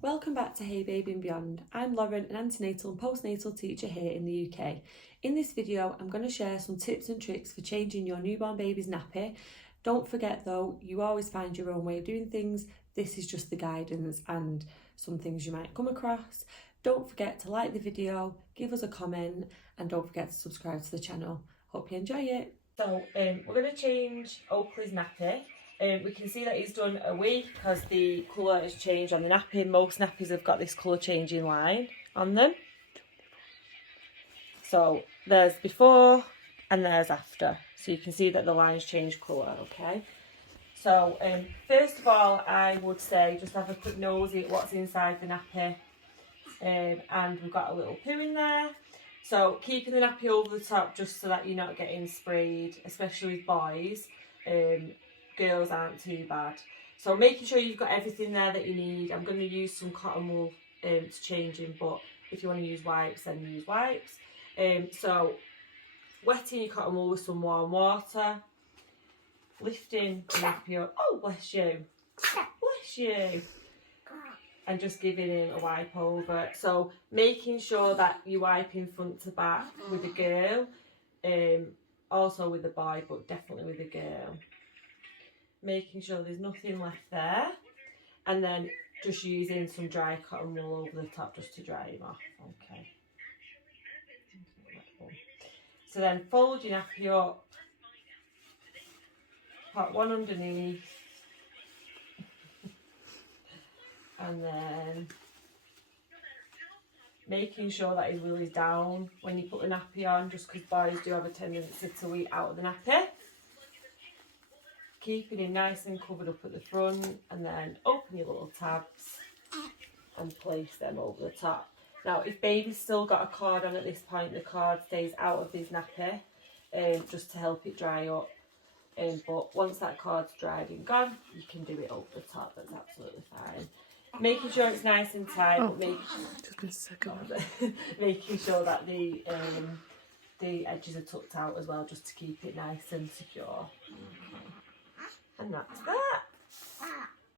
Welcome back to Hey Baby and Beyond. I'm Lauren, an antenatal and postnatal teacher here in the UK. In this video, I'm going to share some tips and tricks for changing your newborn baby's nappy. Don't forget though, you always find your own way of doing things. This is just the guidance and some things you might come across. Don't forget to like the video, give us a comment, and don't forget to subscribe to the channel. Hope you enjoy it. So we're going to change Oakley's nappy. We can see that he's done a week because the colour has changed on the nappy. Most nappies have got this colour changing line on them. So there's before and there's after. So you can see that the line's changed colour, okay? So first of all, I would say just have a quick nosy at what's inside the nappy. And we've got a little poo in there. So keeping the nappy over the top just so that you're not getting sprayed, especially with boys. Girls aren't too bad. So making sure you've got everything there that you need. I'm going to use some cotton wool to change in, but if you want to use wipes, then use wipes. So wetting your cotton wool with some warm water, lifting the nappy up. Oh, bless you. Bless you. And just giving him a wipe over. So making sure that you wipe in front to back with a girl, also with a boy, but definitely with a girl. Making sure there's nothing left there, and then just using some dry cotton wool over the top just to dry him off. Okay. So then fold your nappy up, put one underneath, and then making sure that his willy's down when you put the nappy on, just because boys do have a tendency to eat out of the nappy. Keeping him nice and covered up at the front, and then open your little tabs and place them over the top. Now if baby's still got a cord on at this point, the cord stays out of his nappy just to help it dry up. But once that cord's dried and gone, you can do it over the top. That's absolutely fine. Making sure it's nice and tight, but making sure that the edges are tucked out as well, just to keep it nice and secure. And that's that.